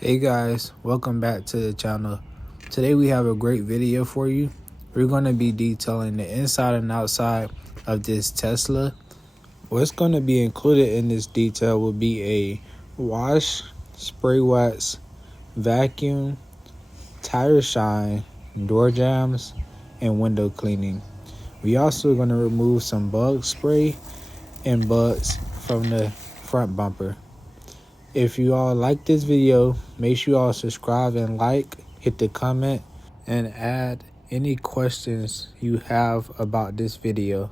Hey guys, welcome back to the channel. Today we have a great video for you. We're going to be detailing the inside and outside of this Tesla. What's going to be included in this detail will be a wash, spray wax, vacuum, tire shine, door jambs, and window cleaning. We also going to remove some bug spray and bugs from the front bumper. If you all like this video, make sure you all subscribe and like, hit the comment, and add any questions you have about this video.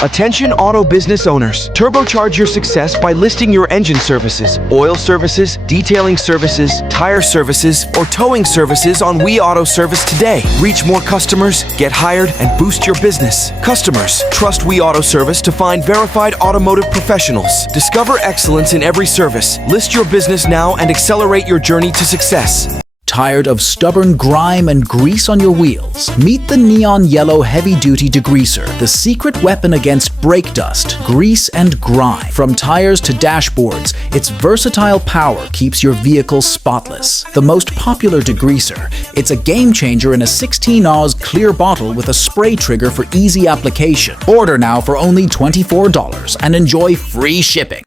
Attention auto business owners. Turbocharge your success by listing your engine services, oil services, detailing services, tire services, or towing services on We Auto Service today. Reach more customers, get hired, and boost your business. Customers, trust We Auto Service to find verified automotive professionals. Discover excellence in every service. List your business now and accelerate your journey to success. Tired of stubborn grime and grease on your wheels? Meet the neon yellow heavy-duty degreaser, the secret weapon against brake dust, grease, and grime. From tires to dashboards, its versatile power keeps your vehicle spotless. The most popular degreaser, it's a game changer in a 16-oz clear bottle with a spray trigger for easy application. Order now for only $24 and enjoy free shipping.